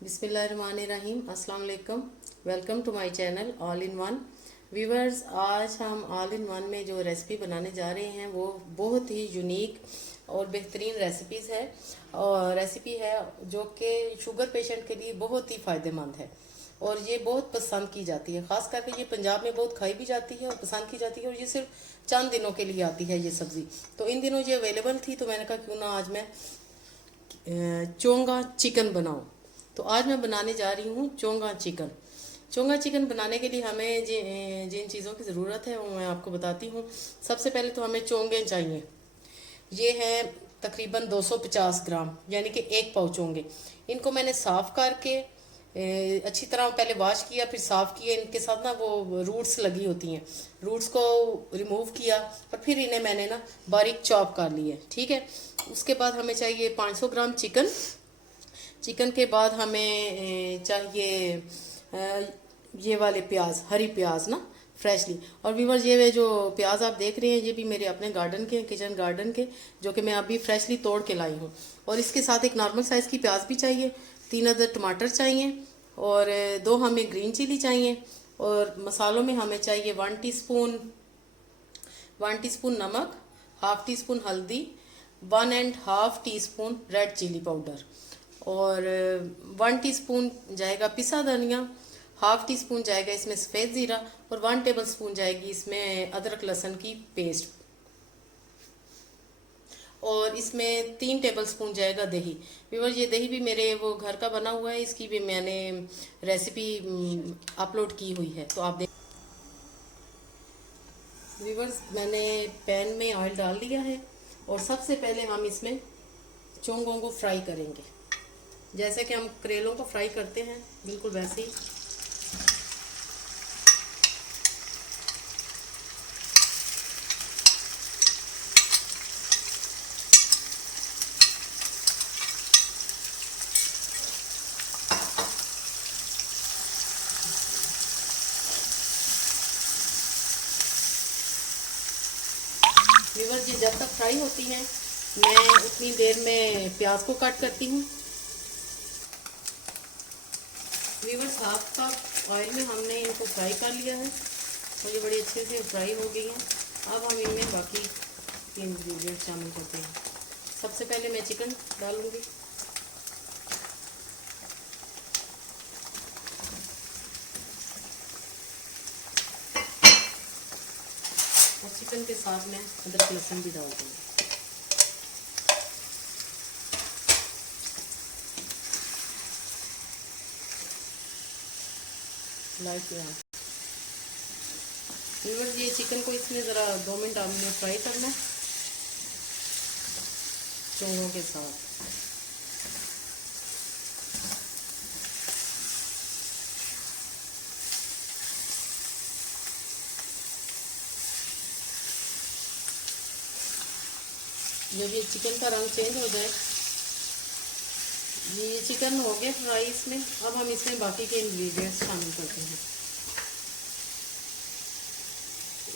बिस्मिल्लाहिर्रहमानिर्रहीम। अस्सलाम वालेकुम। Welcome to my channel all in one. Viewers, आज हम ऑल इन वन में जो रेसिपी बनाने जा रहे हैं वो बहुत ही यूनिक और बेहतरीन रेसिपी है जो कि शुगर पेशेंट के लिए बहुत ही फ़ायदेमंद है और ये बहुत पसंद की जाती है। ख़ास करके ये पंजाब में बहुत खाई भी जाती है और पसंद की जाती है, और ये सिर्फ चंद दिनों के लिए आती है ये सब्ज़ी। तो इन दिनों ये अवेलेबल थी, तो मैंने कहा क्यों ना आज मैं चोंगा चिकन बनाऊं। तो आज मैं बनाने जा रही हूँ चोंगा चिकन। चोंगा चिकन बनाने के लिए हमें जिन चीज़ों की ज़रूरत है वो मैं आपको बताती हूँ। सबसे पहले तो हमें चोंगे चाहिए। ये हैं तकरीबन 250 ग्राम, यानी कि एक पाव चोंगे। इनको मैंने साफ़ करके अच्छी तरह पहले वॉश किया, फिर साफ़ किया। इनके साथ ना वो रूट्स लगी होती हैं, रूट्स को रिमूव किया और फिर इन्हें मैंने ना बारीक चॉप कर लिया। ठीक है। उसके बाद हमें चाहिए 500 ग्राम चिकन। चिकन के बाद हमें चाहिए ये वाले प्याज, हरी प्याज ना, फ्रेशली। और व्यूअर्स, ये जो प्याज आप देख रहे हैं ये भी मेरे अपने गार्डन के, किचन गार्डन के, जो कि मैं अभी फ्रेशली तोड़ के लाई हूँ। और इसके साथ एक नॉर्मल साइज़ की प्याज भी चाहिए, 3 अदद टमाटर चाहिए और 2 हमें ग्रीन चिली चाहिए। और मसालों में हमें चाहिए 1 टीस्पून नमक, हाफ टी स्पून हल्दी, 1.5 टीस्पून रेड चिली पाउडर, और 1 टीस्पून जाएगा पिसा धनिया, हाफ टी स्पून जाएगा इसमें सफ़ेद ज़ीरा, और 1 टेबल स्पून जाएगी इसमें अदरक लहसुन की पेस्ट, और इसमें 3 टेबल स्पून जाएगा दही। व्यूअर्स, ये दही भी मेरे वो घर का बना हुआ है, इसकी भी मैंने रेसिपी अपलोड की हुई है, तो आप देख। व्यूअर्स, मैंने पैन में ऑयल डाल दिया है और सबसे पहले हम इसमें चोंगों को फ्राई करेंगे, जैसे कि हम करेलों को फ्राई करते हैं, बिल्कुल वैसे ही। व्यूअर्स, ये जब तक फ्राई होती हैं मैं उतनी देर में प्याज को कट करती हूँ। व्यूअर्स, हाफ कप ऑयल में हमने इनको फ्राई कर लिया है और ये बड़ी अच्छे से फ्राई हो गई हैं। अब हम इनमें बाकी इंग्रेडिएंट शामिल करते हैं। सबसे पहले मैं चिकन डालूंगी। और चिकन के साथ मैं अदरक लहसुन भी डाल दूँगी। व्यूअर्स, ये चिकन को इसमें ज़रा 2 मिनट आपने फ्राई करना है चोंगों के साथ। जब ये चिकन का रंग चेंज हो जाए, ये चिकन हो गया फ्राई इसमें। अब हम इसमें बाकी के इंग्रेडिएंट्स शामिल करते हैं।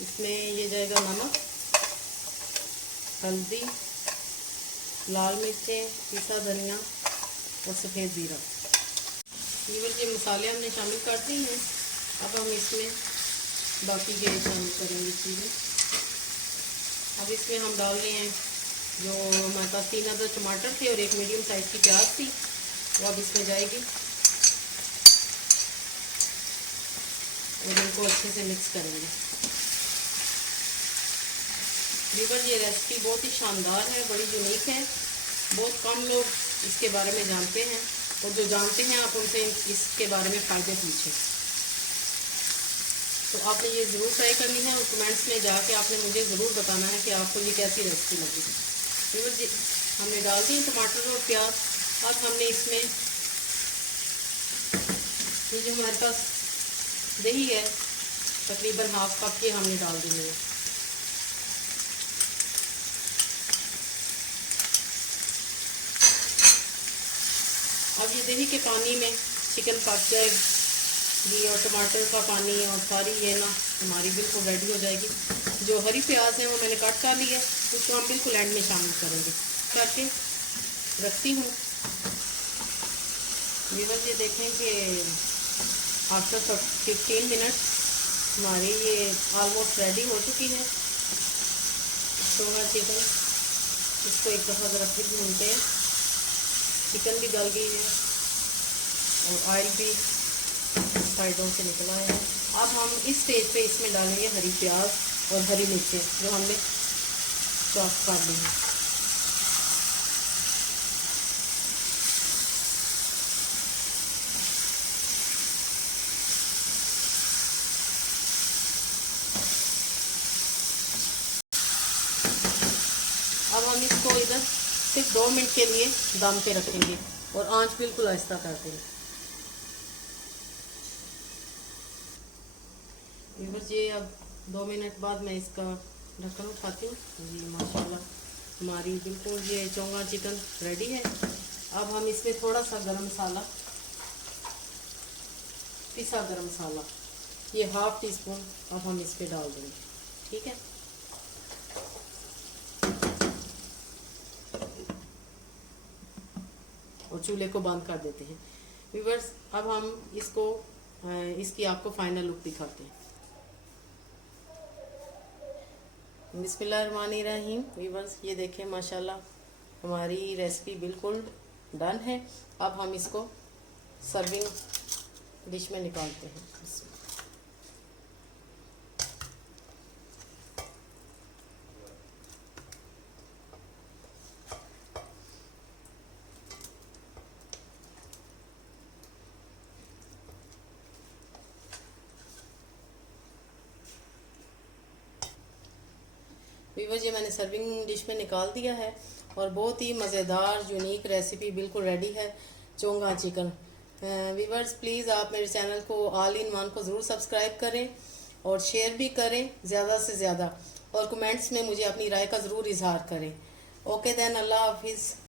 इसमें ये जाएगा नमक, हल्दी, लाल मिर्चें, पिसा धनिया और सफ़ेद ज़ीरा। ये मसाले हमने शामिल कर दिए हैं। अब हम इसमें बाकी के शामिल करेंगे चीज़ें। अब इसमें हम डाल रहे हैं जो हमारे पास 3 अदद टमाटर थे और एक मीडियम साइज़ की प्याज थी, वो अब इसमें जाएगी और इनको अच्छे से मिक्स करेंगे। व्यूअर्स, ये रेसिपी बहुत ही शानदार है, बड़ी यूनिक है। बहुत कम लोग इसके बारे में जानते हैं, और जो जानते हैं आप उनसे इसके बारे में फ़ायदे पूछें। तो आपने ये ज़रूर ट्राई करनी है और कमेंट्स में जाके आपने मुझे ज़रूर बताना है कि आपको ये कैसी रेसिपी लगी। व्यूअर्स, हमने डाल दिए टमाटर और प्याज। अब हमने इसमें ये जो हमारे पास दही है तकरीबन हाफ कप के हमने डाल दी है। अब ये दही के पानी में चिकन पक जाएगी और टमाटर का पानी और सारी ये ना हमारी बिल्कुल रेडी हो जाएगी। जो हरी प्याज है वो मैंने कट कर ली है, उसको हम बिल्कुल एंड में शामिल करेंगे। करके रखती हूँ। व्यूअर्स ये देखें कि आफ्टर 15 मिनट हमारी ये ऑलमोस्ट रेडी हो चुकी है चोंगा चिकन। इसको एक दफ़ा ज़रा फिर भूनते हैं। चिकन भी गल गई है और ऑयल भी साइडों से निकला है। अब हम इस स्टेज पे इसमें डालेंगे हरी प्याज और हरी मिर्चें जो हमने चॉप कर ली है। अब हम इसको इधर सिर्फ 2 मिनट के लिए दम पे रखेंगे और आंच बिल्कुल आहिस्ता कर देंगे। व्यूअर्स ये अब 2 मिनट बाद मैं इसका ढक्कन उठाती हूँ। जी माशाल्लाह हमारी बिल्कुल ये चोंगा चिकन रेडी है। अब हम इसमें थोड़ा सा गरम मसाला, पिसा गरम मसाला, ये ½ टीस्पून अब हम इस पर डाल देंगे। ठीक है, और चूल्हे को बंद कर देते हैं। व्यूअर्स अब हम इसको इसकी आपको फाइनल लुक दिखाते हैं। बिस्मिल्लाहिर्रहमानिर्रहीम। व्यूअर्स ये देखें माशाल्लाह हमारी रेसिपी बिल्कुल डन है। अब हम इसको सर्विंग डिश में निकालते हैं। व्यूअर्स ये मैंने सर्विंग डिश में निकाल दिया है और बहुत ही मज़ेदार यूनिक रेसिपी बिल्कुल रेडी है चोंगा चिकन। व्यूअर्स प्लीज़ आप मेरे चैनल को ऑल इन वन को ज़रूर सब्सक्राइब करें और शेयर भी करें ज़्यादा से ज़्यादा, और कमेंट्स में मुझे अपनी राय का ज़रूर इजहार करें। ओके देन, अल्लाह हाफिज़।